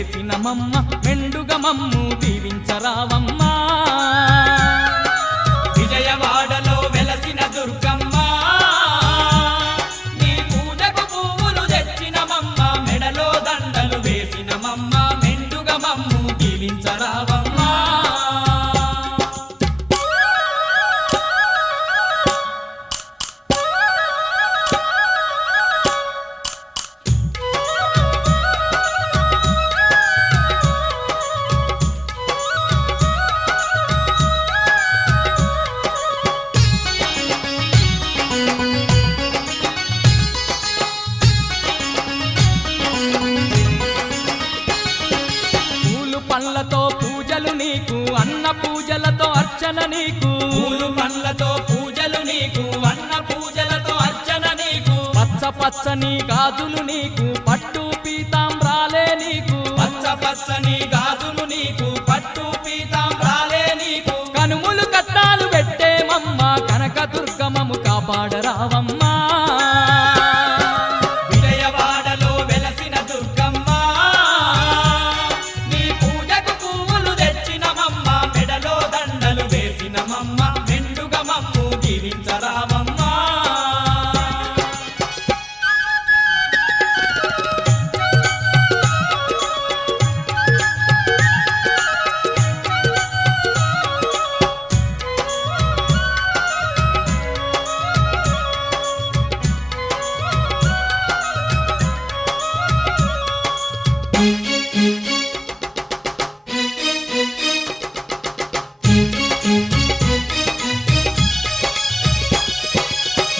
వేసినమమ్మ మెండుగా మమ్ము దీవించరావమ్మా విజయవాడలో వెలసిన దుర్గమ్మ నీ పూజకు పువ్వులు తెచ్చినమమ్మ మెడలో దండలు వేసినమమ్మ మెండుగా మమ్ము దీవించరావమ్మా పండ్లతో పూజలు నీకు అన్న పూజలతో అర్చన నీకు పూలు పండ్లతో పూజలు నీకు అన్న పూజలతో అర్చన నీకు పచ్చ పచ్చని గాజులు నీకు పట్టు పీతాంబ్రాలే నీకు పచ్చ పచ్చని గాజులు నీకు పట్టు పీతాంబ్రాలే నీకు కనుములు కట్టాలు పెట్టేమమ్మ కనక దుర్గమము కాపాడరావమ్మా విజయవాడలో వెలసిన దుర్గమ్మ నీ పూజకు పువ్వులు తెచ్చినమమ్మ మెడలో దండలు వేసినమమ్మ మెండుగా మమ్ము దీవించరావమ్మా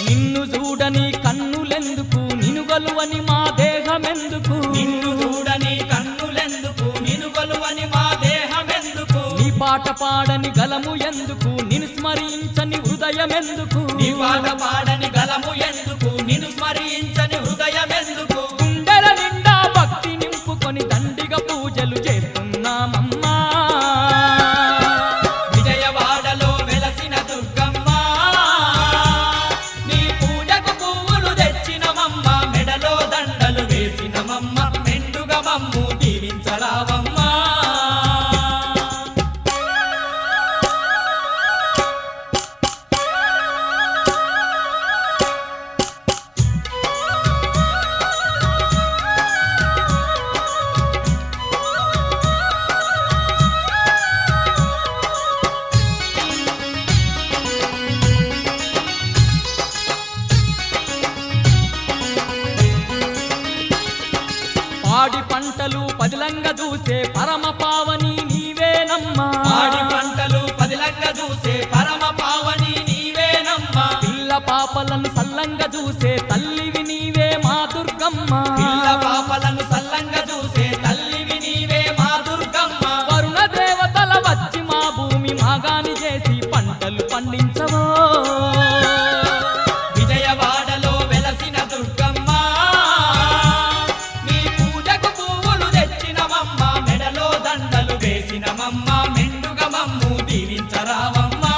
నిన్ను చూడని కన్నులెందుకు నిన్ను గలువని మా దేహమెందుకు నిన్ను చూడని కన్నులెందుకు నిన్ను కొలువని మా దేహమెందుకు నీ పాట పాడని గలము ఎందుకు నిన్ను స్మరించని హృదయమెందుకు నీ పాట పాడని గలము ఎందుకు నిన్ను స్మరించని హృదయమెందుకు గుండెల నిండా భక్తి నింపుకొని దండిగా పూజలు చేస్తున్నామమ్మా విజయవాడలో వెలసిన దుర్గమ్మ నీ పూజకు పువ్వులు తెచ్చినమమ్మ మెడలో దండలు వేసినమమ్మ మెండుగా మమ్ము దీవించరావమ్మా పాడి పంటలు పదిలంగా చూసే పరమ పావని నీవేనమ్మా పాడి పంటలు పదిలంగా చూసే పరమ పావని నీవేనమ్మా పిల్ల పాపలను సల్లంగా చూసే తల్లివి నీవే మా దుర్గమ్మ పిల్ల పాపలను సల్లంగా చూసే తల్లివి నీవే మా దుర్గమ్మ వరుణ దేవతల వచ్చి మా భూమి మాగాని చేసి పంటలు పండించవో విజయవాడలో వెలసిన దుర్గమ్మ నీ పూజకు పువ్వులు తెచ్చినమమ్మ మెడలో దండలు వేసినమమ్మ మెండుగా మమ్ము దీవించరావమ్మా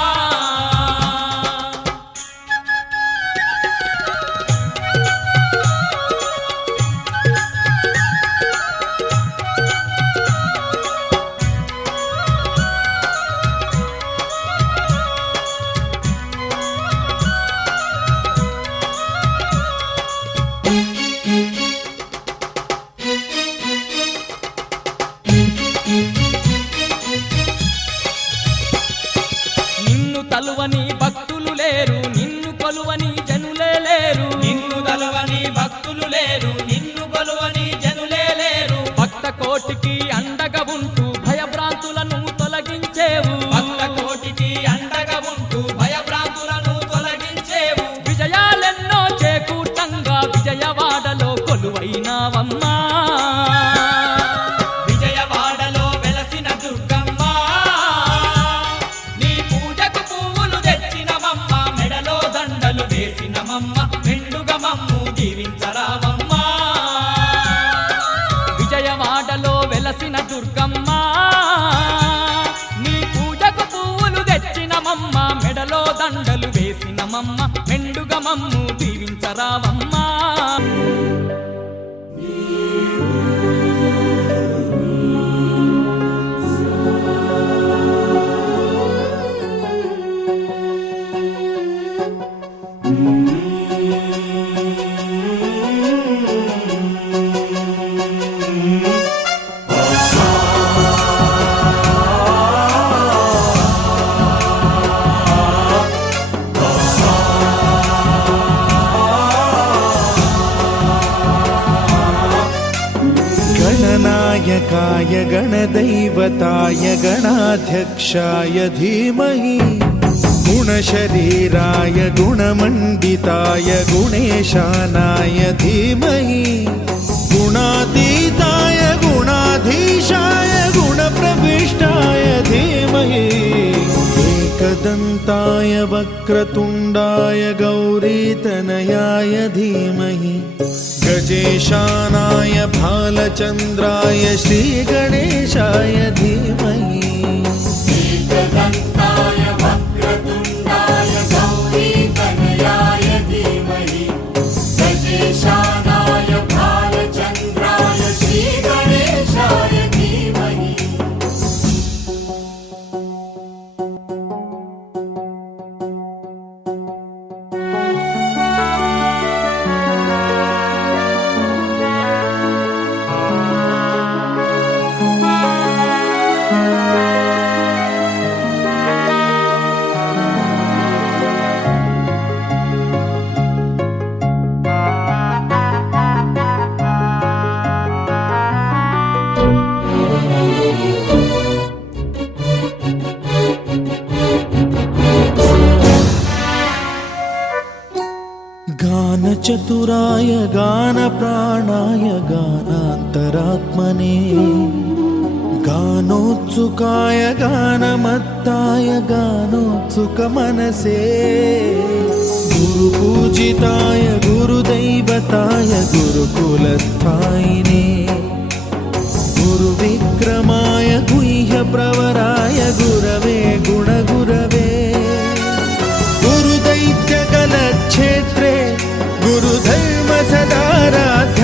నిన్ను తలువని భక్తులు లేరు నిన్ను కొలువని జనులే లేరు నిన్ను తలువని భక్తులు లేరు నిన్ను కొలువని జనులే లేరు భక్త కోటికి అండగా ఉంటూ భయభ్రాంతులను తొలగించేవు భక్త కోటికి అండగా ఉంటూ భయభ్రాంతులను తొలగించేవు విజయాలెన్నో చేకూర్చంగా విజయవాడలో కొలువైనావమ్మా విజయవాడలో వెలసిన దుర్గమ్మ నీ పూజకు పువ్వులు తెచ్చినమమ్మ మెడలో దండలు వేసినమమ్మ మెండుగా మమ్ము దీవించరావమ్మా విజయవాడలో వెలసిన దుర్గమ్మ నీ పూజకు పువ్వులు తెచ్చినమమ్మ మెడలో దండలు వేసినమమ్మ మెండుగా మమ్ము దీవించరావమ్మా गणेशाय गणदैवताय गणाध्यक्षाय धीमहि गुणशरीराय गुणमण्डिताय गुणेशानाय धीमहि गुणातीताय गुणाधीशाय गुणप्रविष्टाय धीमहि एकदन्ताय वक्रतुण्डाय गौरीतनयाय धीमहि गजेशानाय भालचन्द्राय श्रीगणेशाय धीमहि एकदन्ताय वक्रतुण्डाय गौरीतनयाय धीमहि गजेशानाय भालचन्द्राय श्रीगणेशाय धीमहि गानचतुराय गानप्राणाय गानान्तरात्मने गानोत्सुकाय गानमत्ताय गानोत्सुकमनसे गुरुपूजिताय गुरुदैवताय गुरुकुलस्थायिने गुरुविक्रमाय गुह्यप्रवराय गुरवे गुणगुरवे गुरुदैत्यकलक्षेत्रे गुरुधर्मसदाराध्य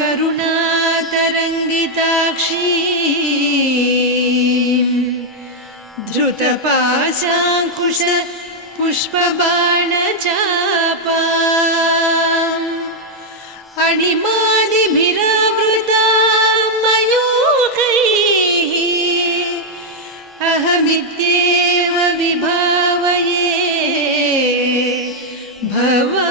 करुणातरङ्गिताक्षी धृतपाशाङ्कुश पुष्पबाणचापा अणिमादिभिरावृता मयूखैः अहमित्येव विभावये भवानी।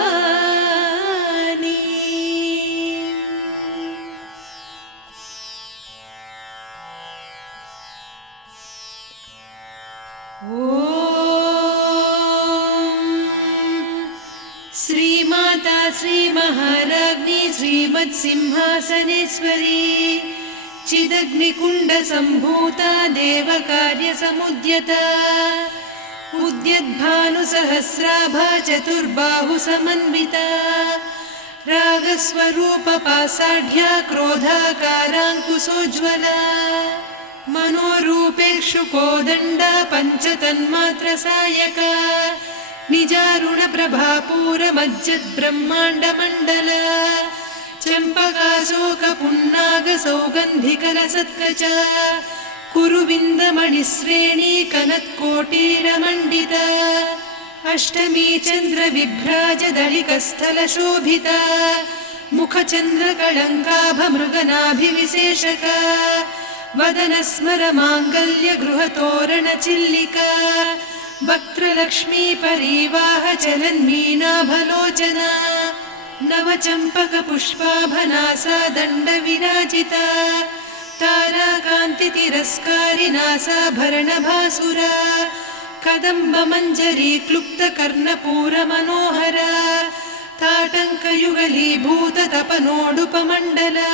श्रीमाता श्रीमहाराज्ञी श्रीमत्सिंहासनेश्वरी चिदग्निकुण्डसम्भूता देवकार्यसमुद्यता उद्यद्भानुसहस्राभा चतुर्बाहुसमन्विता रागस्वरूपपासाढ्या क्रोधाकाराङ्कुशोज्ज्वला मनोरूपेक्षुकोदण्डा पञ्चतन्मात्रसायका निजारुणप्रभापूरमज्जद्ब्रह्माण्डमण्डला चम्पकाशोकपुन्नागसौगन्धिकलसत्कचा कुरुविन्दमणिश्रेणी कनत्कोटीरमण्डिता अष्टमी चन्द्रविभ्राजदलिकस्थलशोभिता मुखचन्द्रकळङ्काभमृगनाभिविशेषका वदनस्मरमाङ्गल्यगृहतोरणचिल्लिका वक्त्रलक्ष्मीपरीवाहचलन्मीनाभलोचना नवचम्पकपुष्पाभनासा दण्डविराजिता ताराकान्तितिरस्कारिनासाभरणभासुरा कदम्बमञ्जरी क्लुप्तकर्णपूरमनोहरा ताटङ्कयुगलीभूततपनोडुपमण्डला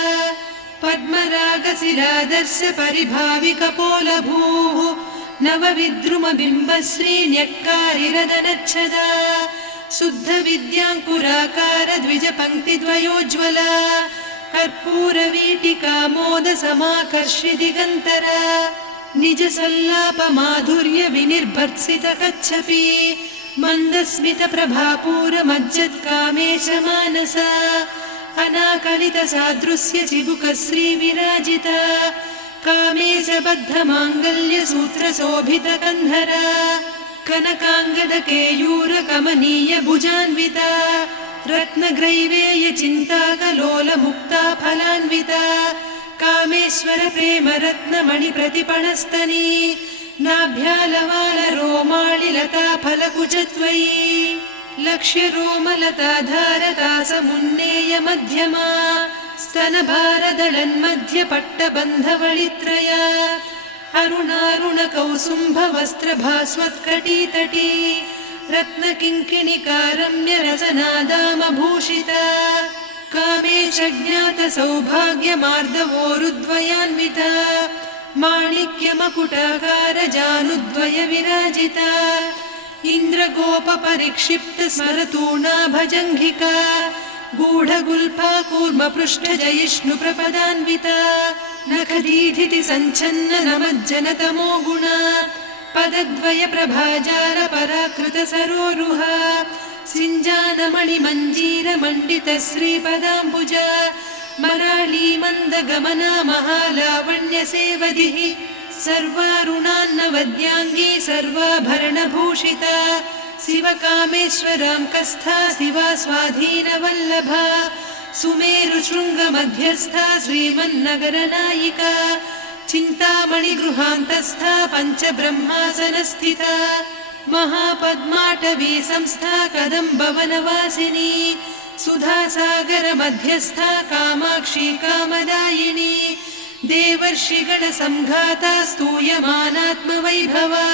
पद्मरागशिरादर्शपरिभाविकपोलभूः नवविद्रुमबिम्बश्रीन्यक्कारिरदनच्छदा शुद्धविद्याङ्कुराकार द्विजपङ्क्तिद्वयोज्ज्वला कर्पूरवीटिकामोदसमाकर्षि दिगन्तरा निजसल्लापमाधुर्यविनिर्भर्त्सितकच्छपि मन्दस्मितप्रभापूरमज्जत्कामेशमानसा अनाकलितसादृश्यचिबुकश्रीविराजिता कामेशबद्धमाङ्गल्यसूत्रशोभितकन्धरा कनकाङ्गदकेयूरकमनीयभुजान्विता रत्नग्रैवेयचिन्ताकलोलमुक्ता फलान्विता कामेश्वरप्रेमरत्नमणिप्रतिपणस्तनी नाभ्यालवालरोमालिलता फलकुचत्वयी लक्ष्यरोमलताधारकासमुन्नेय मध्यमा स्तनभारदलन्मध्यपट्टबन्धवळित्रया अरुणारुणकौसुम्भवस्त्रभास्वत्कटीतटी रत्नकिङ्किणिकारम्यरसनादामभूषिता कामे च ज्ञातसौभाग्यमार्दवोरुद्वयान्विता माणिक्यमकुटाकारजानुद्वय विराजिता इन्द्रगोपपरिक्षिप्तस्मरतूणाभजङ्घिका गूढगुल्फा कूर्मपृष्ठजयिष्णुप्रपदान्विता नखदीधिति सञ्छन्न नमज्जनतमो गुणा पदद्वयप्रभाजालपराकृतसरोरुहा सिञ्जानमणिमञ्जीरमण्डितश्रीपदाम्बुजा मराळीमन्दगमना महालावण्यसेवधिः सर्वारुणान्नवद्याङ्गी सर्वाभरणभूषिता शिवकामेश्वराङ्कस्था शिवा स्वाधीनवल्लभा सुमेरुशृङ्गमध्यस्था श्रीमन्नगरनायिका चिन्तामणिगृहान्तस्था पञ्चब्रह्मासनस्थिता महापद्माटवी संस्था कदम्बवनवासिनी सुधासागरमध्यस्था कामाक्षी कामदायिनी देवर्षिगणसङ्घाता स्तूयमानात्मवैभवा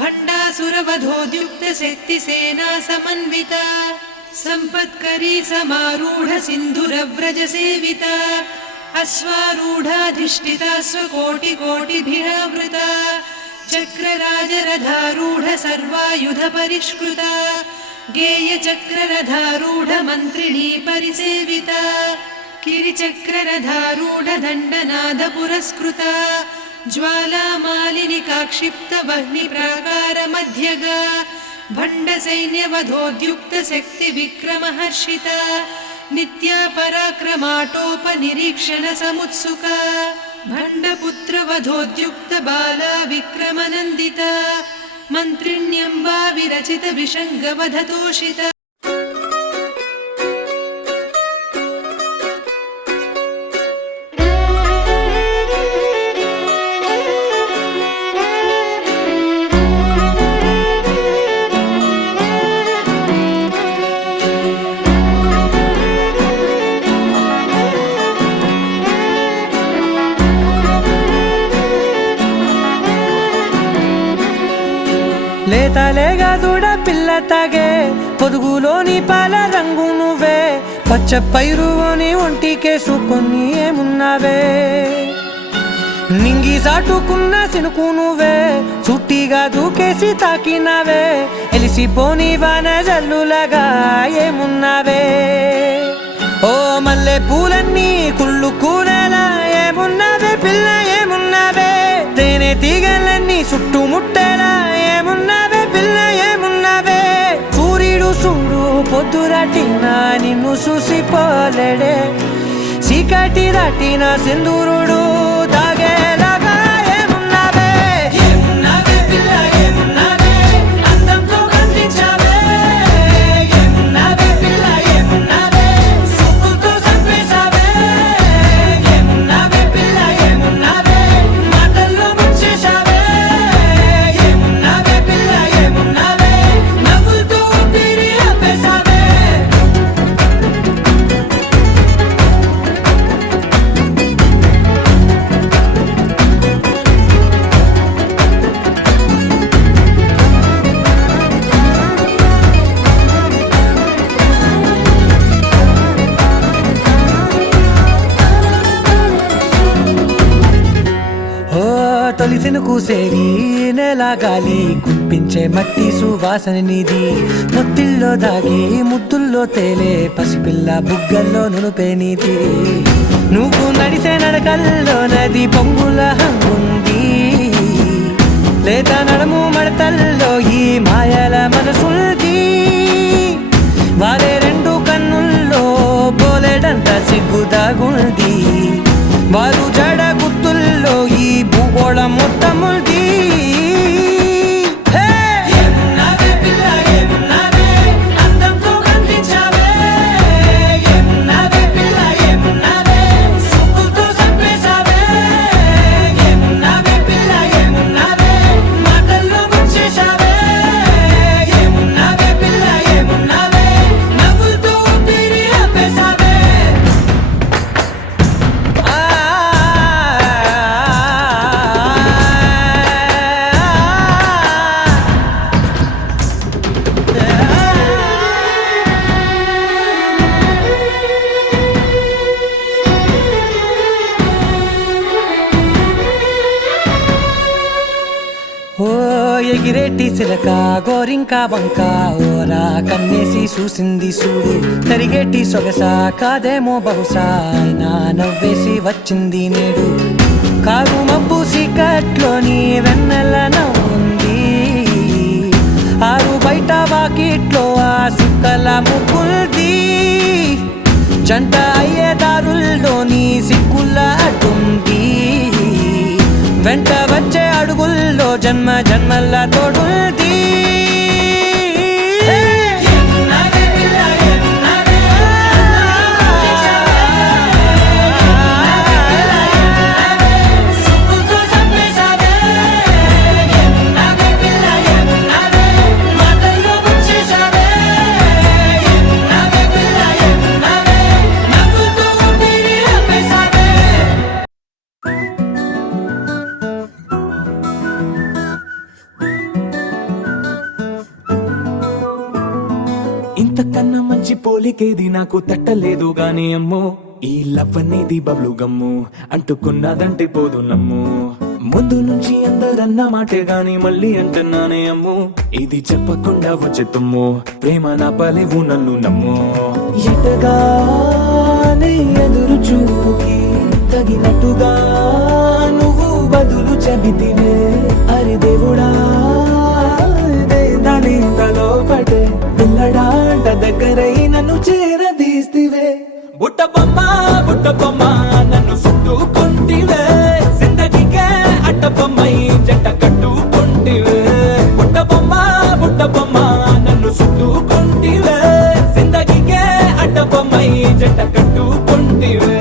भण्डासुरवधोद्युक्तशक्तिसेना समन्विता सम्पत्करी समारूढ सिन्धुरव्रजसेविता अश्वारूढाधिष्ठिता स्वकोटिकोटिभिरावृता चक्रराजरथारूढ सर्वायुधपरिष्कृता गेयचक्ररथारूढ मन्त्रिणी परिसेविता किरिचक्ररथारूढ दण्डनाद पुरस्कृता ज्वालामालिनिकाक्षिप्तवह्निप्राकारमध्यगा भण्डसैन्यवधोद्युक्तशक्तिविक्रमहर्षिता नित्या पराक्रमाटोपनिरीक्षणसमुत्सुका भण्डपुत्रवधोद्युक्तबाला विक्रमनन्दिता मन्त्रिण्यम्बा विरचितविषङ्गवधतोषिता లేతలేగా దూడ పిల్ల తాగే పొదుగులోని పాల రంగు నువ్వే పచ్చ పైరుని ఒంటికేసుకొని ఏమున్నావే నింగి సాటుకున్న సినుకు నువ్వే చుట్టిగా దూకేసి తాకినావే ఎలిసిపోని వాన జల్లులగా ఏమున్నావే ఓ మల్లె పూలన్నీ కుళ్ళు కూరలా ఏమున్నావే పిల్ల ఏమున్నావే తేనె తీగలన్నీ చుట్టుముట్టేలా ఏమున్నావే పిల్ల ఏమున్నావే సూర్యుడు చూడు పొద్దురాటిన నిన్ను చూసిపోలేడే చీకటి దాటిన సింధూరుడు తాగేలాగా ఏమున్నావే ఏమున్నావే పిల్ల ఏమున్నావే అందంతో కనిపించావే ఏమున్నావే పిల్ల ఏమున్నావే సుక్కుతో చంపేశావే ఏమున్నావే పిల్ల ఏమున్నావే మాటల్లో ముంచేశావే ఏమున్నావే పిల్ల ఏమున్నావే నవ్వులతో ఊపిరి ఆపేశావే తొలిసిన కూసేరి నెల గాలి గుప్పించే మట్టి సువాసన నిధి ముత్తిల్లో దాగి ముద్దుల్లో తేలే పసిపిల్ల బుగ్గల్లో నునుపే నీతి నువ్వు నడిసే నడకల్లో నది పొంగుల హంగుంది లేత నడుము మడతల్లో ఈ మాయల మనసుంది వారే రెండు కన్నుల్లో పోలేడంత సిగ్గుదాగుంది వారు జడ గుర్తుల్లో ఈ భూగోళం మొత్తముంది ఏమున్నావే పిల్ల ఏమున్నావే అందంతో కనిపించావే ఏమున్నావే పిల్ల ఏమున్నావే సుక్కుతో చంపేశావే ఏమున్నావే పిల్ల ఏమున్నావే మాటల్లో ముంచేశావే ఓ ఎగిరేటి చిలక గోరింకా బంక ఓరా కన్నేసి చూసింది చూడు తరిగేటి సొగస కాదేమో బహుశా అయినా నవ్వేసి వచ్చింది నేడు కాగు మబ్బు సీకట్లోని వెన్నెల నవ్వుంది ఆరు బయట వాకిట్లో ఆ సుక్కల ముగ్గుల్ది జంట అయ్యే దారుల్లోని సిక్కుల అడ్డుంది వెంట వచ్చే అడుగుల్లో జన్మ జన్మల తోడుంది ఇంతకన్నా మంచి పోలికేది నాకు తట్టలేదు గాని అమ్మో ఈ లవ్ అనేది బబ్లు గమ్ము అంటుకున్నదంటే పోదు నమ్ము ముందు నుంచి అందరన్న మాటే గాని మళ్ళీ అంటున్నానే అమ్ము ఇది చెప్పకుండా వచ్చే తుమ్ము ప్రేమ నా పలేవు నన్ను నమ్ము ఎటగానే ఎదురు చూపుకి తగినట్టుగా నువ్వు బదులు చెబితివే అరే దేవుడా దాని తలో పటే పిల్లడాంట దగ్గరై నన్ను చేరదీస్తివే బుట్ట బొమ్మ నన్ను చుట్టుకుంటివే జిందగీకే అట్ట బొమ్మై జంట కట్టుకుంటివే బుట్ట బొమ్మ నన్ను చుట్టుకుంటివే జిందగీకే అట్ట బొమ్మై జంట కట్టుకుంటివే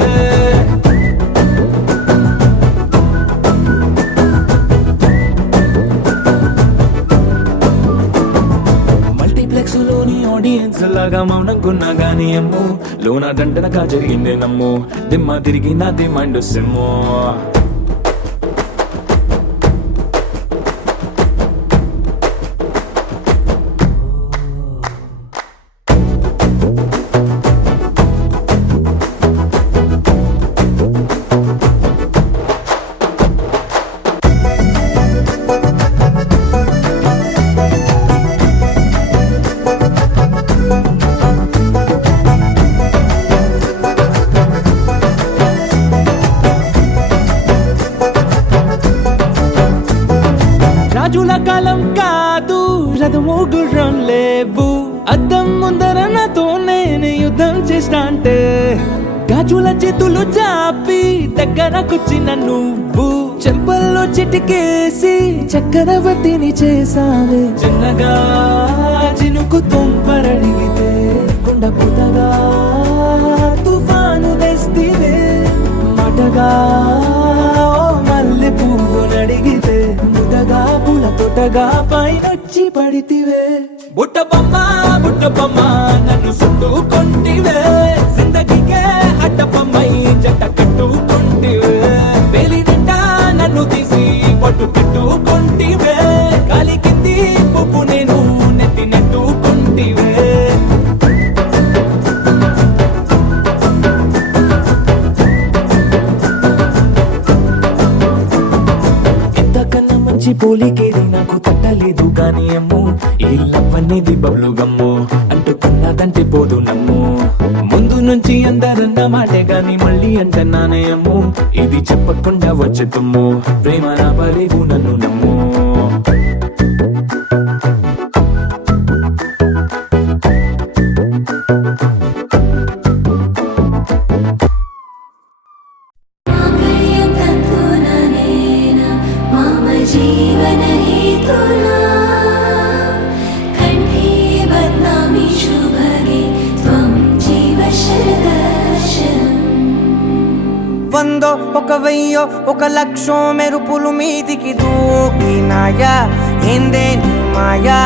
లోని ఆడియన్స్ లాగా మౌనంకున్నా గానీ అమ్ము లోన దండనగా జరిగిందే నమ్ము దిమ్మ తిరిగి నాది మైండ్ సిమ్ము రాజుల కాలం కాదు రథము గుర్రం లేవు అద్దం ముందర నాతో నేను యుద్ధం చేస్తా అంటే గాజుల చేతులు చాపి దగ్గరకొచ్చిన నువ్వు చెంపల్లో చిటికేసి చక్రవర్తిని చేసావే చిన్నగా చినుకు తుంపరడిగితే కుండ పుతగా తుఫాను తెస్తివే మాటగా మల్లె పువ్వు నడిగితే ముదగా పుల తొటగా పైనొచ్చి పడితివే బుట్ట బొమ్మ నన్ను చుట్టుకుంటివే జిందగీకే అట్ట బొమ్మై జంట కట్టుకుంటివే వేలి నిండా నన్ను తీసి పట్టు పెట్టుకుంటివే కాలి కింది పువ్వు నేను నెత్తి నెట్టుకుంటివే పోలికేది నాకు తట్టలేదు గాని అమ్ము ఈ లవ్ అనేది బబ్లు గమ్ము అంటుకున్నదంటే పోదు నమ్ము ముందు నుంచి అందరన్న మాటే గాని మళ్ళీ అంటున్నానే అమ్ము ఇది చెప్పకుండా వచ్చే తుమ్ము ప్రేమ నా పలేవు నన్ను నమ్ము వందో ఒక వెయ్యో ఒక లక్షో మెరుపులు మీదికి దూకినాయా ఏందే నీ మాయా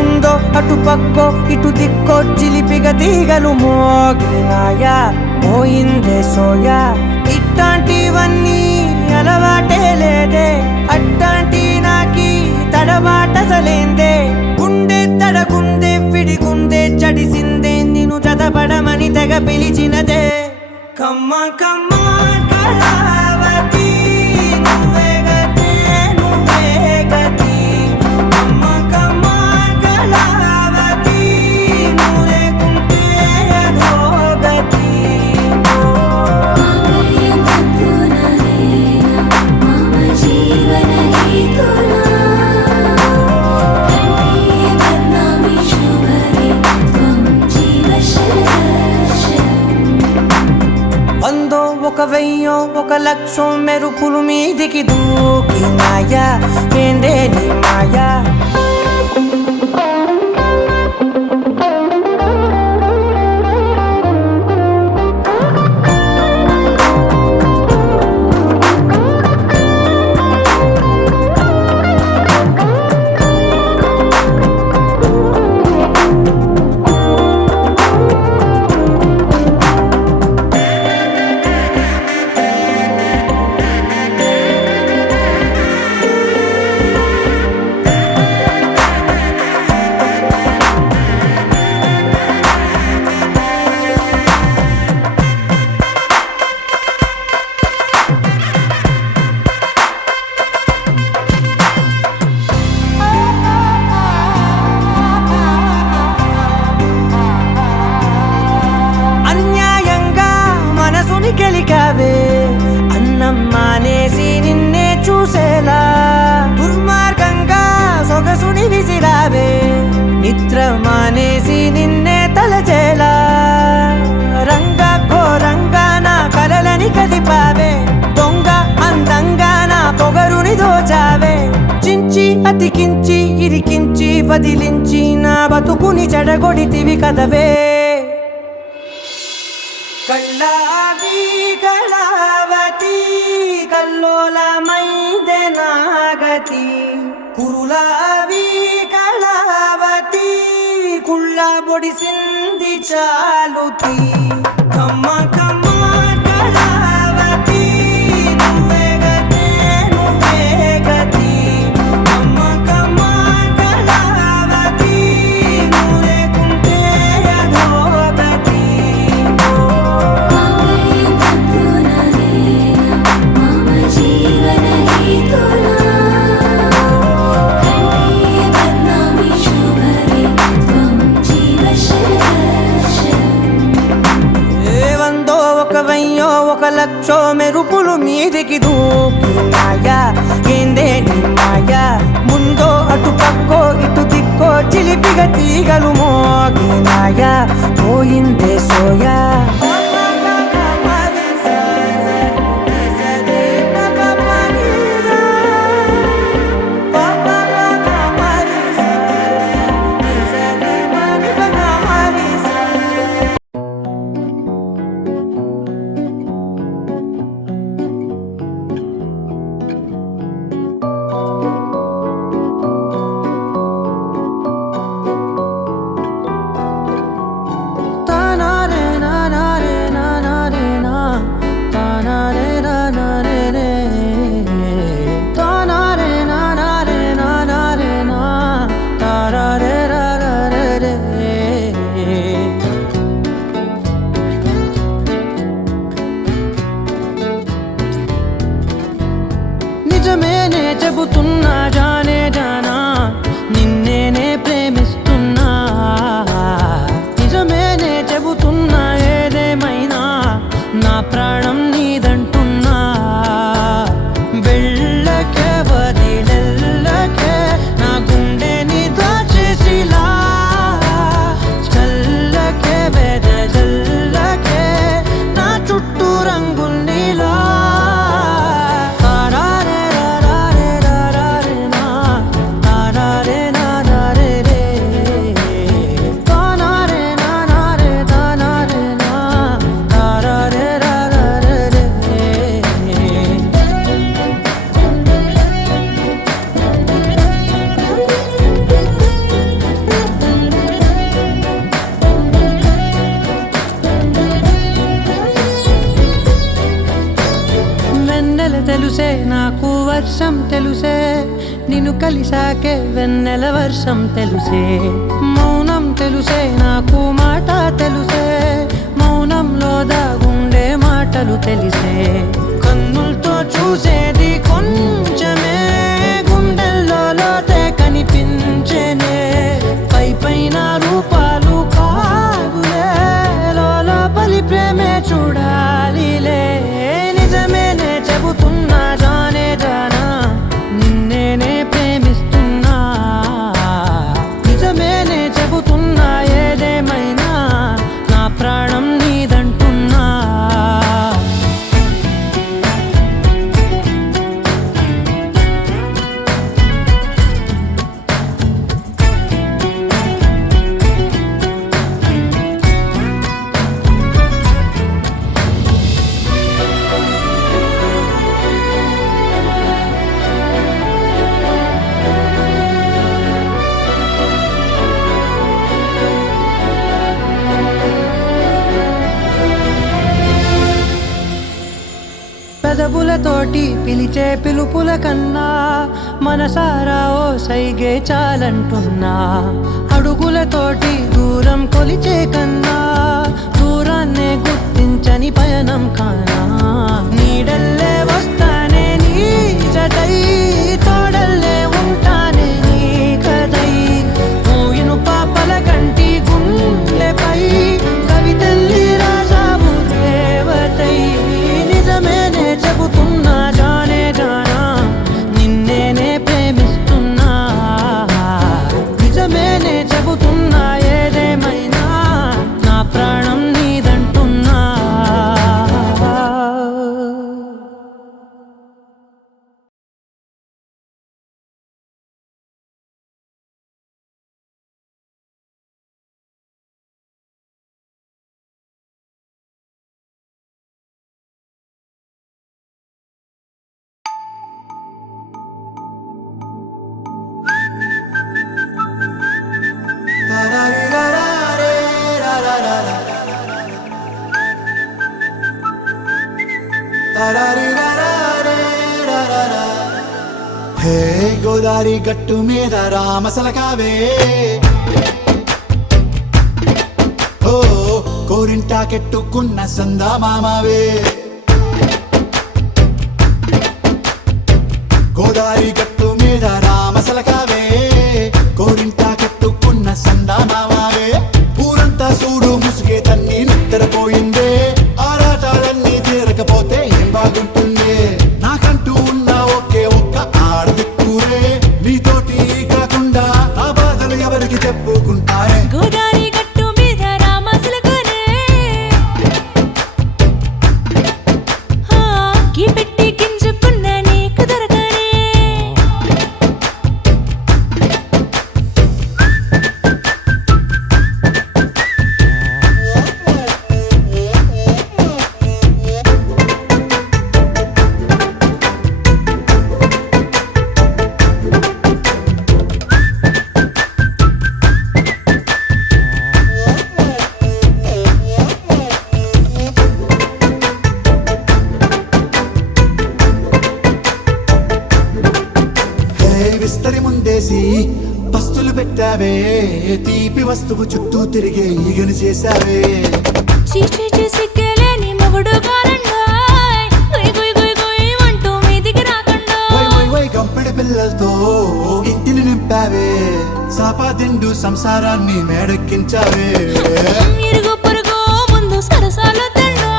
ఉందో అటు పక్కో ఇటు దిక్కో చిలిపిగా తీగలు మోగినాయా పోయిందే సోయా ఇట్లాంటివన్నీ అలవాటే లేదే అట్లాంటి నాకి తడబాటసలేందే గుండె తడగుందే విడిగుందే చడిసిందే నిన్ను చదపడమని తెగ పిలిచినదే కమ్మ కమ్మ కళావతి నువ్వే గతే నువ్వే గతి లక్షం మెరుపులు మీదికి దూకినాయా ఏందే నీ మాయా గెలికావే అన్నం మానేసి నిన్నే చూసేలా దుర్మార్గంగా సొగసుని విసిరావే నిద్ర మానేసి నిన్నే తలచేలా రంగా ఘోరంగా నా కలలని కదిపావే దొంగ అందంగా నా పొగరుని దోచావే చించి అతికించి ఇరికించి వదిలించి నా బతుకుని చెడగొడితివి కదవే కళ్ళావి కళావతి కల్లోలమైందే నాగతి కురులావి కళావతి కుళ్ళ బొడిసింది చాలుతి కమ్మ కమ్మ కళావతి నువ్వే గతే నువ్వే గతి కమ్మ కమ్మ కళావతి నువ్వే కుంటే అధోగతి ఒక లక్షో మెరుపులు మీదికి దూకినాయా ఏందే నీ మాయా ముందో అటు పక్కో ఇటు దిక్కో చిలిపిగ తీగలు మోగినాయా పోయిందే సోయా నిజమేనే చెబుతున్నా జానే జానా నిన్నేనే ప్రేమిస్తున్నా నిజమేనే చెబుతున్నా ఏదేమైనా నా ప్రాణం నీదంటున్నా వెళ్ళకే వదిలెల్లకే నా గుండెని దాచేసిలా చల్లకే వెదజల్లకే నా చుట్టూ రంగుల్నిలా తెలుసే నాకు వర్షం తెలుసే నిన్ను కలిసాకే వెన్నెల వర్షం తెలుసే మౌనం తెలుసే నాకు మాట తెలుసే మౌనంలో దాగుండే మాటలు తెలిసే కన్నులతో చూసేది కొంచెమే గుండెల్లో లోతే కనిపించేనే పై పైన రూపాలు కాదులే లోపలి ప్రేమే చూడాలిలే నిజమేనే చెబుతున్నా జానే జానా నిన్నేనే ప్రేమిస్తున్నా నిజమేనే చెబుతున్నా ఏదేమైనా నా ప్రాణం నీదంటున్నా పెదవులతోటి పిలిచే పిలుపుల కన్నా మనసారా ఓ సైగే చాలంటున్నా అడుగులతోటి దూరం కొలిచే కన్నా దూరాన్నే గుర్తించని పయనం కానా నీడల్లే వస్తానే నీ జతై తోడల్లే ఉంటానే నీ కదై మూయిను పాపల కంటి గుండెపై కవితల్లి రాజావు దేవతై నిజమేనే చెబుతున్నా జానే జానా నిన్నేనే ప్రేమిస్తున్నా నిజమేనే చెబుతున్నా ఏదేమైనా నా ప్రాణం నీదంటున్నా హే గోదారి గట్టు మీద రామసలకావే ఓ కోరింటా కెట్టుకున్న సందా మామావే గోదారి గట్టు మీద రామసలకావే కోరింటా కెట్టుకున్న సందా మామావే ఊరంతా చూడు ముసుగే తన్ని నిద్రపోయిందే ఆరాటాలన్నీ తీరకపోతే ఏం బాగుంటుంది నాకంటూ ఉన్న ఒకే ఒక్క ఆడదిక్కురే నీతోటి కాకుండా ఆ బాధలు ఎవరికి చెప్పుకుంటారే గోదారి గట్టు మీద రామసలకానే కీ పెట్టి గింజుకున్న నీకు దొరకనే హే విస్తరి ముందేసి పస్తులు పెట్టావే తీపి వస్తువు చుట్టూ తిరిగే ఈగను చేశావే చీచీ చేసి కేలేని మొగుడు గారండాయ్ గుయ్ గుయ్ గుయ్ గుయ్ అంటూ మీదికి రాకుండా వై వై వై గంపెడి పిల్లలతో ఇంటిని నింపావే సాపాదిండు సంసారాన్ని మేడెక్కించావే ఇరుగు పొరుగు ముందు సరసాలు తిన్నా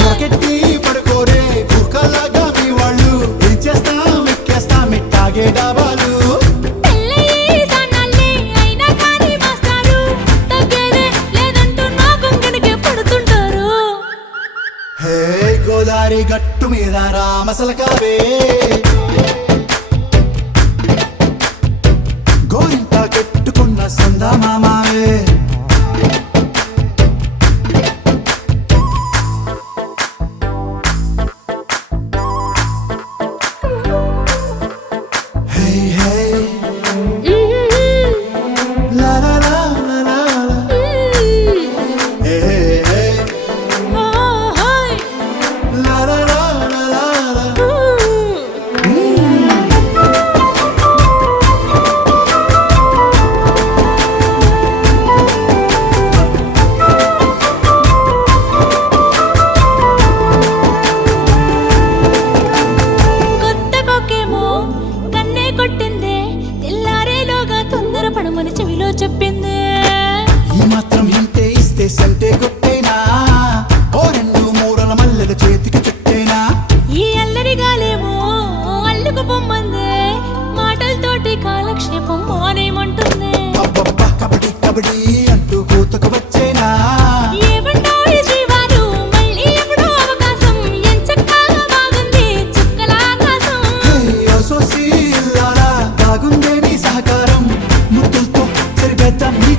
దొరకెట్టి పడుకోరే కుక్కలాగా మీ వాళ్ళు ఏం చేస్తాం ఎక్కేస్తాం ఇట్టాగే డాబాలు పెళ్ళయి సన్నాల్ని అయినా కానీ మాస్తారు తగ్గేదే లేదంటూ నా గుంగడికే పడుతుంటారు హే గోదారి గట్టు మీద రామసలకావే గోరింటా కెట్టుకున్న సందా మామావే హే హే లా లా లా లా లా లా. హే హే హే లా లా లా లా లా లా. కొత్త కొక్కేమో కన్నే కొట్టిందే తెల్లారేలోగా తొందర పడమని చెవిలో చెప్పిందే ఈ మాత్రం ఇంటే ఇస్తే సంటే కొట్టేనా ఓ రెండు మూరల మల్లెల చేతికి చుట్టేనా ఈ అల్లరిగాలేమో అల్లుకు పొమ్మందే మాటలతోటి కాలక్షేపం మానేమంటుందే అబ్బబ్బా కబడ్డీ కబడ్డీ అంటూ కూతకు వచ్చేనా ఏమంటాయి జీవాలు మళ్ళీ ఎప్పుడో అవకాశం ఎంచక్కా బాగుంది చుక్కల ఆకాశం హే అసోసి ఇల్లారా బాగుందే నీ సహకారం ముద్దులతో సరిపెద్దాం నీ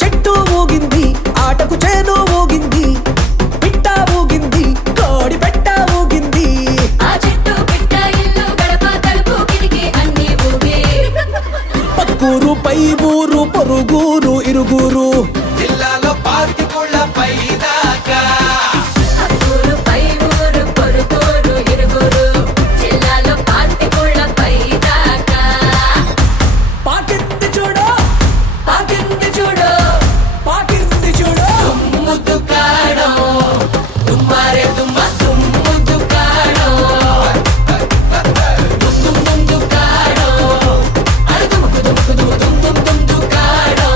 చెట్టు ఊగింది ఆటకు చేను ఊగింది పిట్ట ఊగింది కోడి పెట్ట ఊగింది ఆ చెట్టు పిట్ట ఇల్లు గడప తలుపు కిటికీ అన్ని ఊగే పక్కూరు పై ఊరు పొరుగురు ఇరుగురు జిల్లాలో పార్కి పుళ్ళ పై దాకా అక్కూరు పై ఊరు పొరుగురు ఇరుగురు జిల్లాలో పార్టీ కోళ్ళ పై దాకా పాకింది చూడు పాకింది చూడు పాకింది చూడు ముద్దు కాడో తుమ్మారే తుమ్మ సుమ్ముద్దు కాడో దుమ్ము కాడో అరే తుమ్ము దుమ్ము కాడో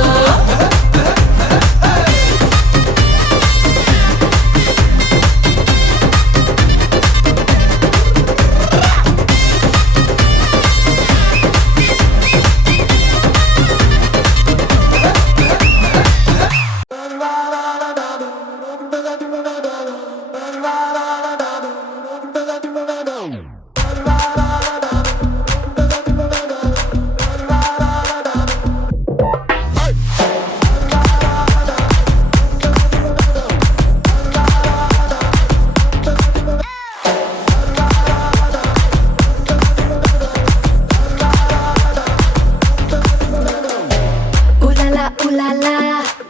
ఉలలా ఉలలా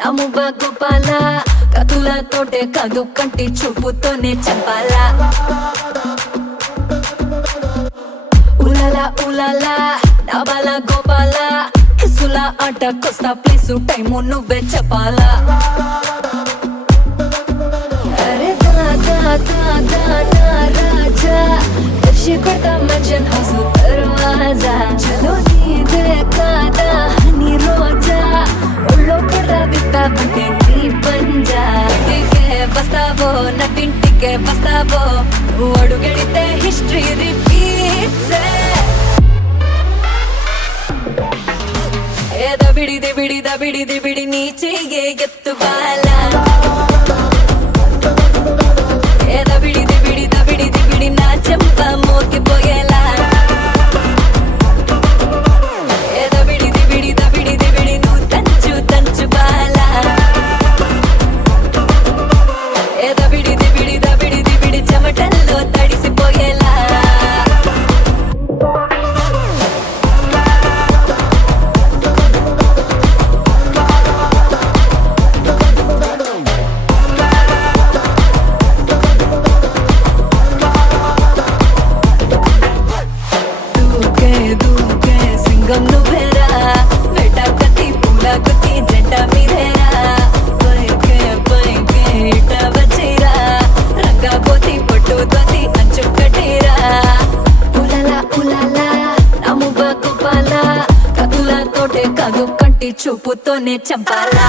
నముబ గోపాల కతులతోటే కాదు కంటి చూపుతోనే చంపాలా ఉలలా ఉలలా నబల గోపాల కిసుల ఆట కొస్తా ప్లేసు టైము నువ్వే చెప్పాలా అరే దా దా దా దా దా రాజా దర్శి కొడతా మంచన్ హౌసు దర్వాజా చలో నీదే కాదా హనీ రోజా ఒళ్ళో కొర్ర బిత్తా బట్టే నీ పంజా ఇంటికే బస్తావో నటింటికే బస్తావో అడుగడితే హిస్టరీ రిపీట్స్ ఏ దబిడి దిబిడి దబిడి దిబిడి నీ చెయ్యే ఎత్తు బాలా ఏ దబిడి దిబిడి దబిడి దిబిడి నా చెంప మోగిపోయేలా ఏ దబిడి దిబిడి దబిడి దిబిడి నువ్వు తంచు తంచు బాలా ఏ దబిడి దిబిడి దబిడి దిబిడి చెమటల్లో తడిసిపోయేలా దూకే దూకే సింగం నువ్వేరా బేటా కత్తి పూల గుత్తి జంట మీరేరా పైకే పైకే ఇట వచ్చేరా రంగా పోతి పొట్టు దోతి అంచు కట్టేరా ఉలలా ఉలలా నముబ గోపాల కతులతోటే కాదు కంటి చూపుతోనే చంపాలా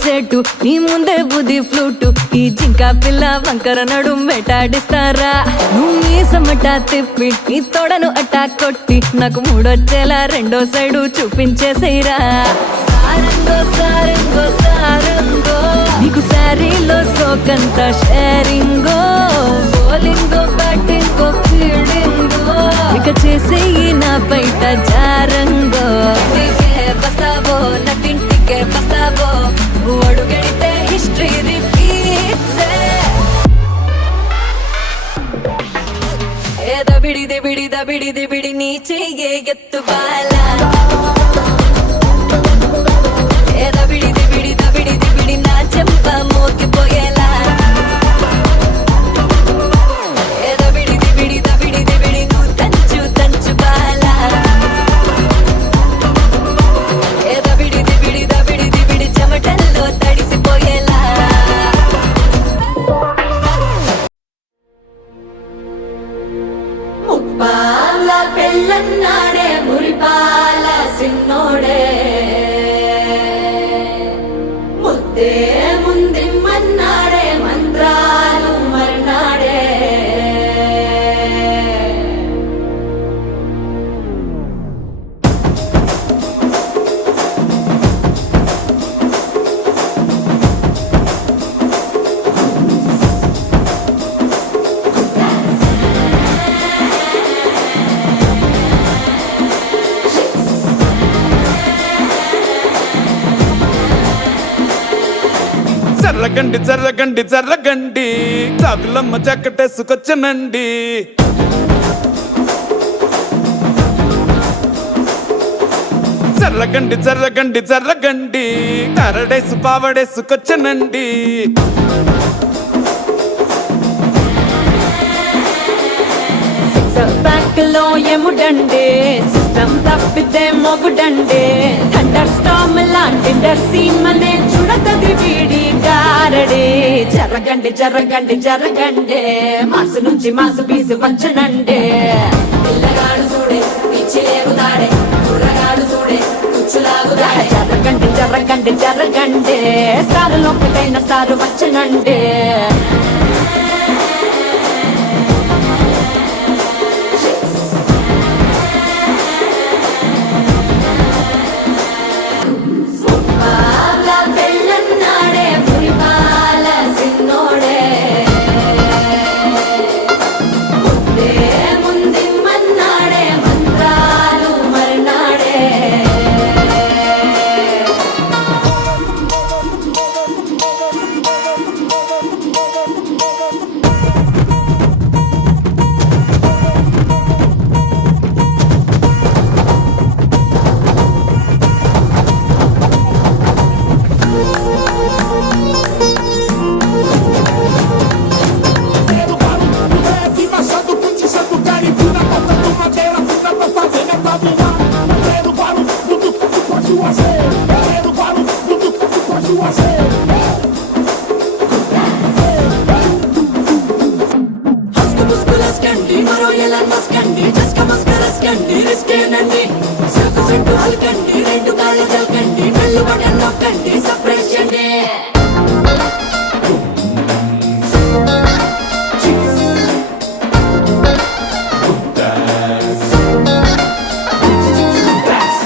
సెట్టు నీ ముందే బుద్ధి ఫ్లూటు ఈ జింక పిల్ల వంకర నడుం వేటాడిస్తారా నువ్వు నీ సమటా తిప్పి నీ తోడను అట్టా కొట్టి నాకు మూడొచ్చేలా రెండో సైడు చూపించేసేరా సారంగో సారంగో సారంగో నీకు శారీలో సోకంత షేరింగో బౌలింగో బ్యాటింగో ఫీల్డింగో ఇక చేసేయి నా బయట జారంగో ఇంటికే బస్తావో నటింటికే బస్తావో అడుగడితే హిస్టరీ రిపీట్స్ ఏ దబిడి దిబిడి దబిడి దిబిడి నీ చెయ్యే ఎత్తు బాలా ఏ దబిడి దిబిడి దబిడి దిబిడి నా చెంప మోగిపోయేలా ఏ దబిడి దిబిడి దబిడి దిబిడి నువ్వు తంచు తంచు బాలా ఏ దబిడి దిబిడి దబిడి దిబిడి చెమటల్లో తడిసిపోయేలా జర్రగండి జర్రగండి జర్రగండి చాకులమ్మ చక్కటేసుకొచ్చనండి జర్రగండి జర్రగండి జర్రగండి కరడేసు పావడేసుకొచ్చనండి బ్యాంకులో ఎముడండే సిస్టమ్ తప్పితే మొగుడండే థండర్ స్టామ్ లాంటి సీమనే చూడతది వీడి గారడే జరగండి జరగండి జరగండే మాసు నుంచి మాసు పీసు వచ్చనండే పిల్లగాడు చూడే పిచ్చి లేగుతాడే కుర్రగాడు చూడే కుచ్చులాగుతాడే జరగండి జరగండి జరగండే స్టారు లోకటైన స్టారు వచ్చనండే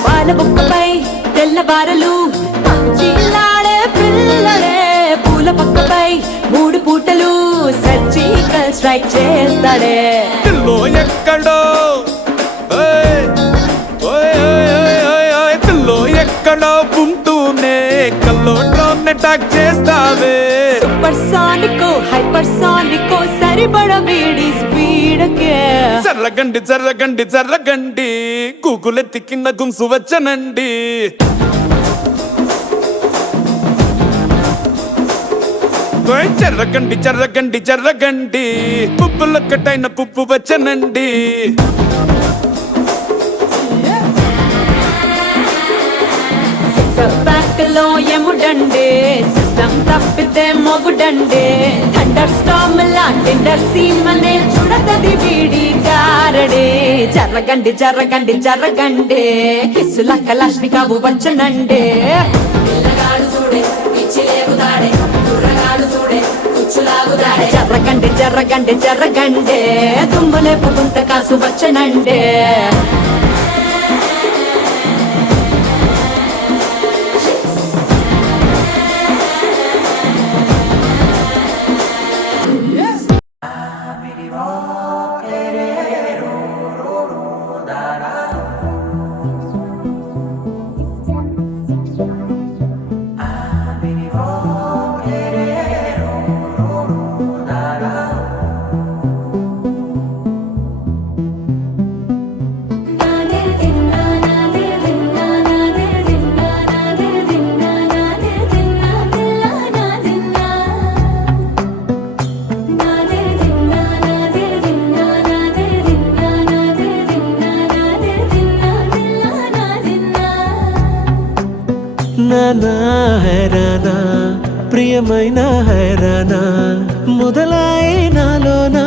పాలబుక్కపై తెల్లబారలు చిల్లాడే పిల్లడే పూల పక్కపై 3 పూటలు సర్జికల్ స్ట్రైక్ చేస్తాడే పిల్లో ఎక్కడో పిల్లో ఎక్కడో ఉంటూనే కల్లోట్లోనే టాక్ చేస్తావే సూపర్ సానికో హైపర్ సానికో సరిపడ వీడి స్పీడ్కే జర్రగండి జర్రగండి జర్రగండి గూగులెత్తి కింద గుంసు వచ్చనండి జర్రగండి జర్రగండి జర్రగండి పుప్పులొక్కటైన పుప్పు వచ్చనండి బ్యాంకులో ఎముడండే సిస్టమ్ తప్పితే మొగుడండే థండర్ స్టామ్ లాంటి సీమనే చూడతది వీడి గారడే జరగండి జరగండి జరగండే కిస్సుల కలాష్నికావు వచ్చనండే పిల్లగాడు చూడే పిచ్చి లేగుతాడే కుర్రగాడు చూడే కుచ్చులాగుతాడే జరగండి జరగండి జరగండే దుమ్ములేపు గుంత కాసు వచ్చనండే నానా హైరానా ప్రియమైన హైరానా మొదలాయే నాలోనా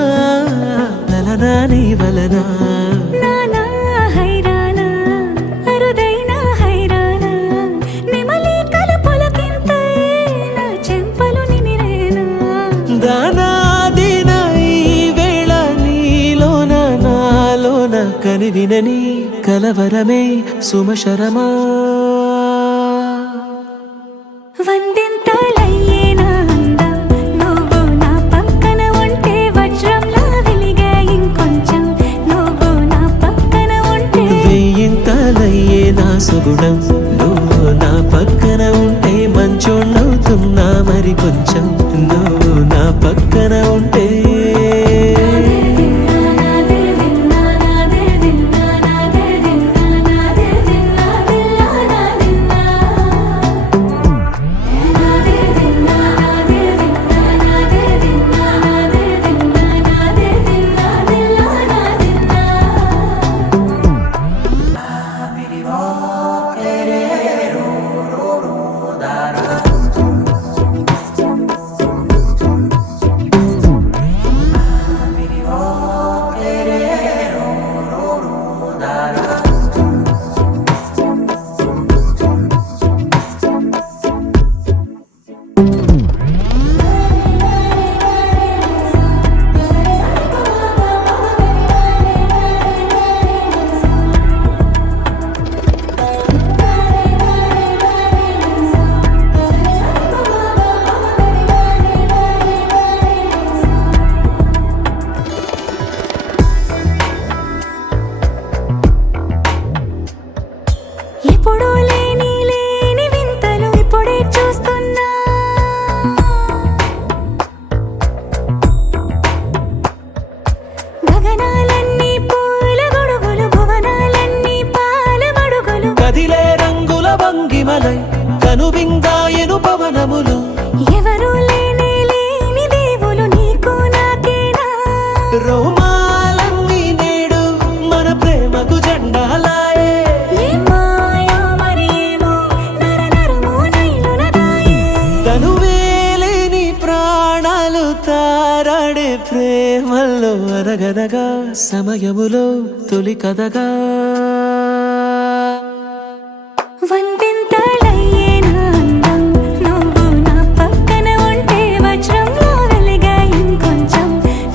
లలనా నీ వలనా నానా హైరానా అరుదైన హైరానా నిమలి కలుపులకింతై నా చెంపలు నిమిరేనా దానా దినా ఈ వేళ నీలోన నాలోన కనివినని కలవరమే సుమశరమా వందింతలయ్యేనా అందం నువ్వు నా పక్కన ఉంటే వజ్రంలా వెలిగే ఇంకొంచెం నువ్వు నా పక్కన ఉంటే వెయ్యింతలయ్యే నా సుగుణం నువ్వు నా పక్కన ఉంటే మంచోణ్ణవుతున్నా మరి కొంచెం తారాడే ప్రేమల్లో అనగనగా సమయములో తొలి కథగా వందింతలయ్యే నా అందం నువ్వు నా పక్కన ఉంటే వజ్రంలో వెలిగా ఇంకొంచెం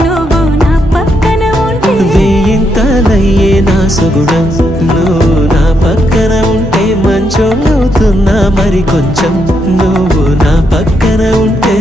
నువ్వు నా పక్కన ఉంటే వేయింతలయ్యే నా సుగుణం నువ్వు నా పక్కన ఉంటే మంచం అవుతున్నా మరి కొంచెం నువ్వు నా పక్కన ఉంటే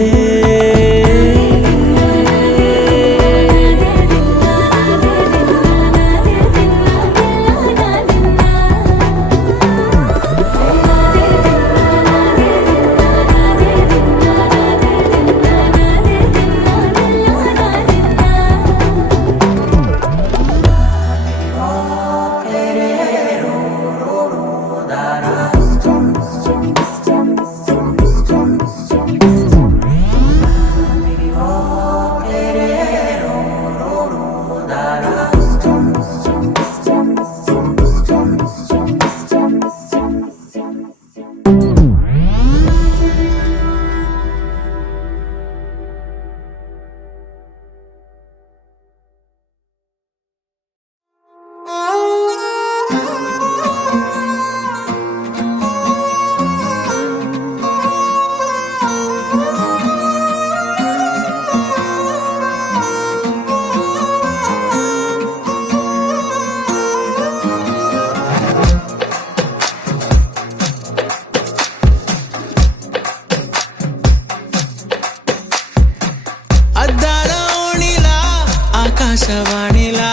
ఆకాశవాణిలా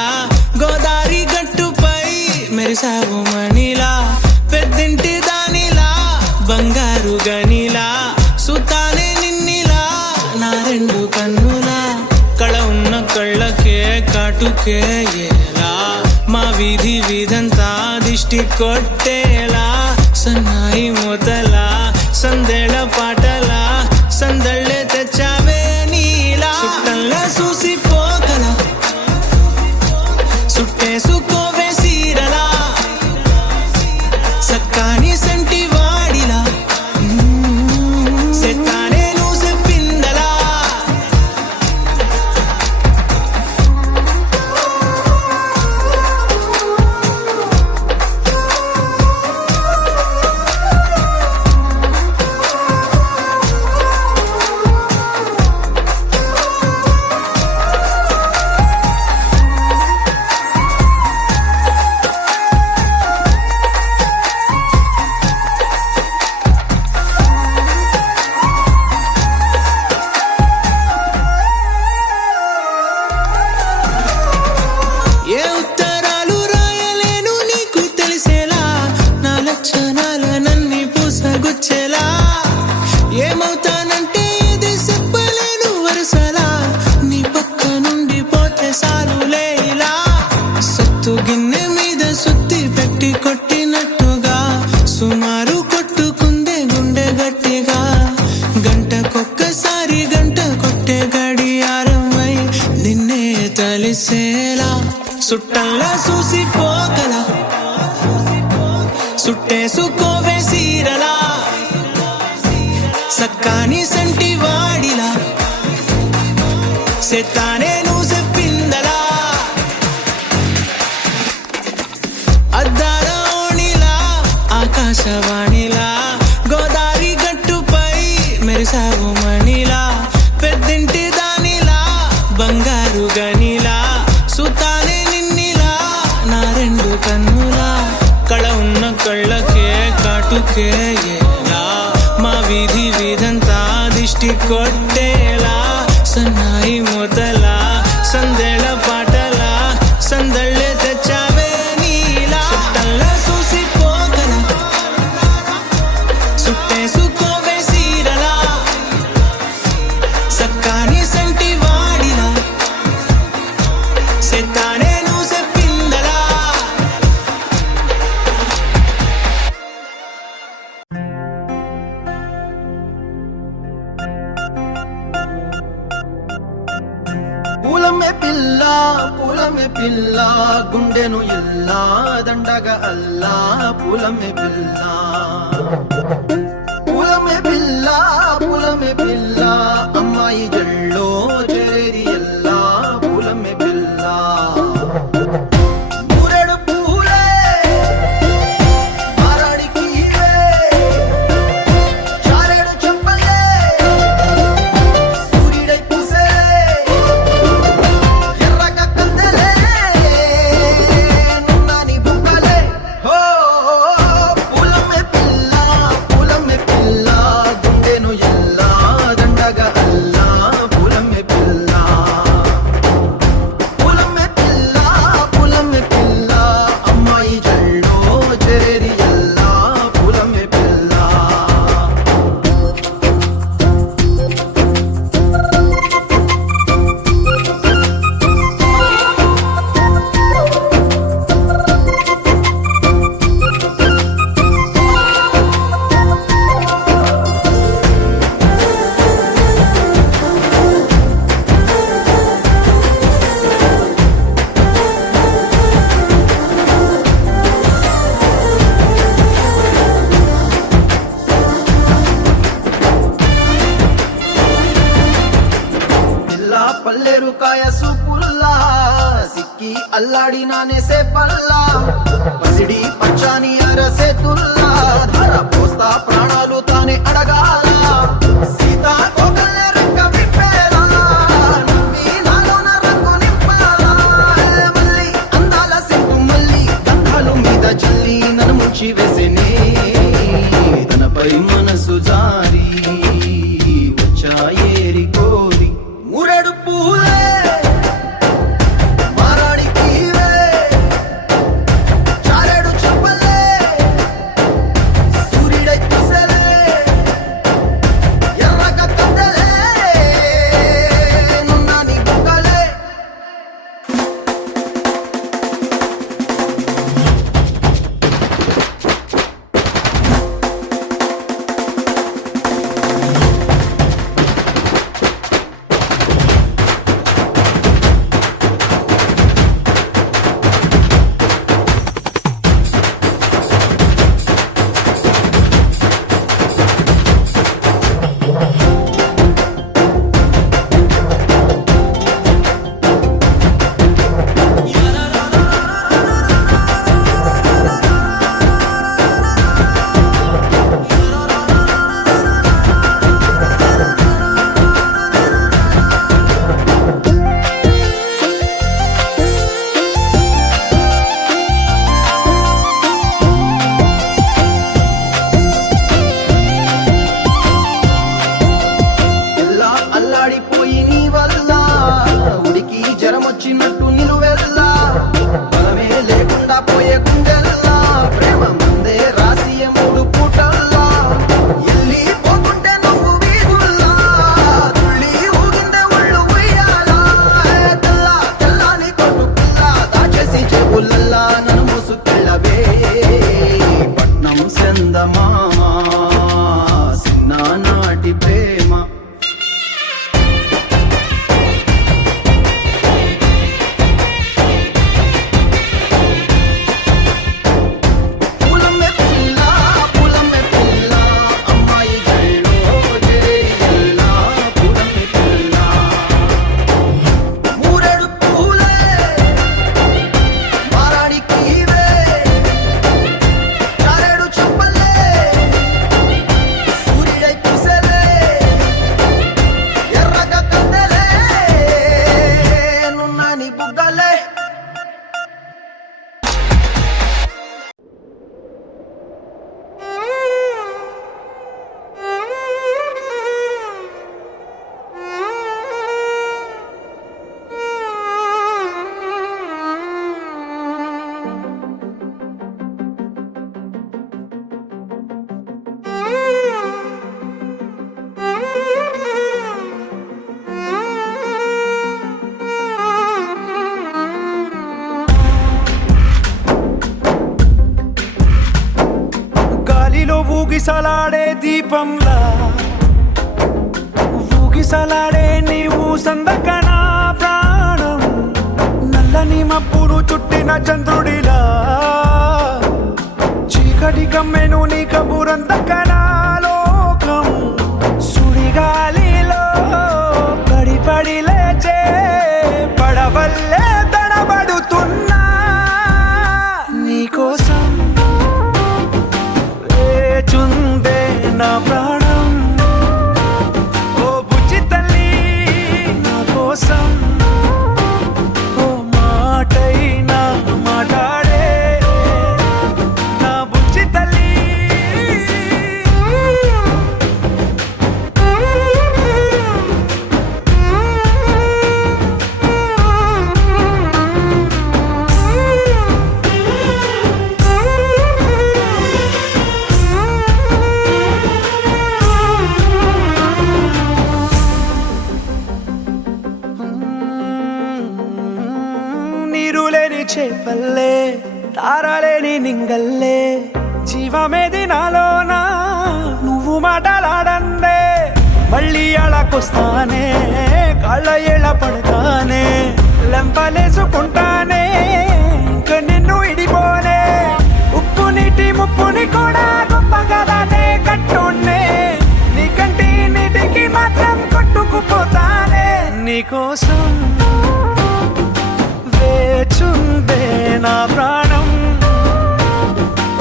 గోదారి గట్టుపై మెరిసావు మణిలా పెద్దింటి దానిలా బంగారు గనిలా సుతానే నిన్నిలా నా రెండు కన్నులా కళ ఉన్న కళ్ళకే కాటుకే ఎలా మా వీధి వీధంతా దిష్టి కొట్టేలా సన్నాయి మూతలా సందేళ పాటలా సందళ్ళే తెచ్చావే నీలా చుట్టంలా చూసిపోగలా సుట్టేసుకోవే సీరలా సక్కాని సంటి వాడిలా సెత్తానే నువ్వు చెప్పిందలా ఏ ఉత్తరాలు రాయలేను నీకు తెలిసేలా నా లక్షణాలనన్నీ పూసగుచ్చేలా ఏమవుతానంటే ఇది చెప్పలేను వరుసలా నీ పక్క నుండి పోతే సాలులే ఇలా సత్తు గిన్నె మీద సుత్తి పెట్టి కొట్టినట్టుగా సుమారు కొట్టుకుందే గుండె గట్టిగా గంటకొక్కసారి గంట కొట్టే గడియారమై నిన్నే తలిసేలా సుట్టంలా చూసిపోగలా సుట్టేసుకోవే సీరలా సక్కాని సంటి వాడిలా సెత్తానే నువ్వు చెప్పిందలా అద్దాల ఓణిలా ఆకాశవాణిలా గోదారి గట్టుపై మెరిసావు మణిలా పెద్దింటి దానిలా బంగారు గనిలా సుతానే నిన్నిలా నా రెండు కన్నులా కళ ఉన్న కళ్ళకే కాటుకే ఎలా మా వీధి వీధంతా దిష్టి కొట్టేలా సన్నాయి మూతలా సందేళ పాటలా సందళ్ళే తెచ్చావే నీలా చుట్టంలా చూసిపోగలా సుట్టేసుకోవే సీరలా సక్కాని సంటి వాడిలా సెత్తానే నువ్వు చెప్పిందలా పూలమే పిల్ల గుండెను ఇల్లా దండగ అల్లా పూలమే పిల్ల అమ్మాయి జల్లో పల్లెరు కాయ సూపుల్లా సిక్కి అల్లాడి నానేసే పల్లా పసిడి పచ్చాని అరసే తుల్లా ధర పోస్తా ప్రాణాలు తానే అడగాల సీతా కోకల్లే రెక్క విప్పేలా నవ్వి నాలోన రంగు నింపాలా మళ్ళీ అందాల సింపు మళ్ళీ గంధాలు మీద జల్లి నన్ను ముంచి వేసేనే తనపై మనసు జారి వచ్చాయేరి కోరి మురడు పూలే మారాడికివే చారెడు చెప్పలే సూర్యుడై కుసలే ఎర్రగ కట్టలే నున్నాని బుక్కలే ఎల్లా అల్లాడిపోయి నీ వల్ల ఉడికి జరమొచ్చినట్టు నిలువెల్లా బలమే లేకుండా పోయే గుండెల్లా ప్రేమ ముందే రాసియ మూడు పూటల్లా ఎల్లి పోకుంటే నువ్వు వీధుల్లా తుళ్ళి ఊగిందే ఒళ్ళు ఉయ్యాలా తెల్లా తెల్లాని కొట్టు పిల్ల దాచేసి చెవులల్లా నన్ను మూసుకెళ్ళవే పట్నం చందమామా చిన్ననాటి ప్రేమ పూలమ్మే పిల్ల అమ్మాయి జల్లో జేయల్లా పూలమ్మే పిల్ల మూరెడు పూలే మారాడికివే చారెడు చెప్పలే సూర్యుడై కుసలే ఎర్రగ కట్టలే నున్నాని బుగ్గలే గాలిలో ఊగిసలాడే దీపంలా ఊగిసలాడే నీవు సందకనా ప్రాణం నల్లని మబ్బును చుట్టిన చంద్రుడిలా చీకటి కమ్మెను నీ కబురందకనా లోకం సుడిగాలిలో పడి లేచే పడవల్లే తడబడుతున్నా నీకోసం చుందే నా ప్రాణం ఓ బుజ్జి తల్లి నా కోసం ఓ మాటైనా మాట్లాడే నా బుజ్జి తల్లి నీరులేని చేపల్లే తారలేని నింగల్లే జీవమేది నాలోనా నువ్వు మాటలాడందే మళ్ళీ అళకొస్తానే కాళ్ళ ఏళ్ళ పడతానే లెంపలేసుకుంటానే ఇంక నిన్ను ఇడిపోనే ఉప్పు నీటి ముప్పుని కూడా గొప్పగా దాటే కట్టున్నే నీ కంటి నీటికి మాత్రం కొట్టుకుపోతానే నీకోసం వేచుందే నా ప్రాణం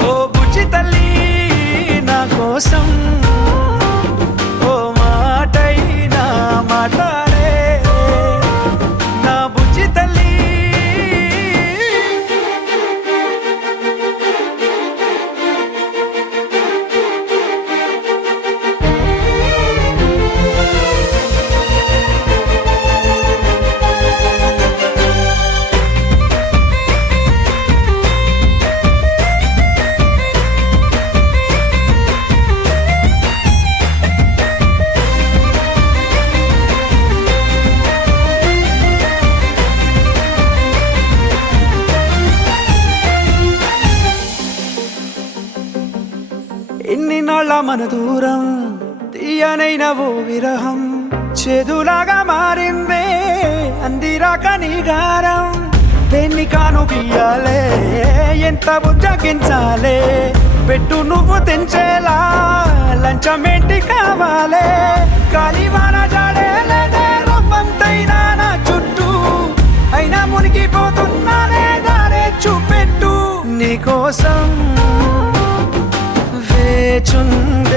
ఓ బుజ్జి తల్లి నా కోసం ఓ మాటైనా మాట్లాడే నా బుజ్జి తల్లి ఇన్ని నాళ్ళ మన దూరం తీయనైన ఓ విరహం చేదులాగా మారిందే అందిరాక నీగారం దేన్ని కాను బియ్యాలే ఎంత బుజ్జగించాలే పెట్టు నువ్వు తెంచేలా లంచమేంటి కావాలే కాలివాన జాడేలేదే రవ్వంతైనా నా చుట్టూ అయినా మునిగిపోతున్నానే దారే చూపెట్టు నీకోసం వేచుంది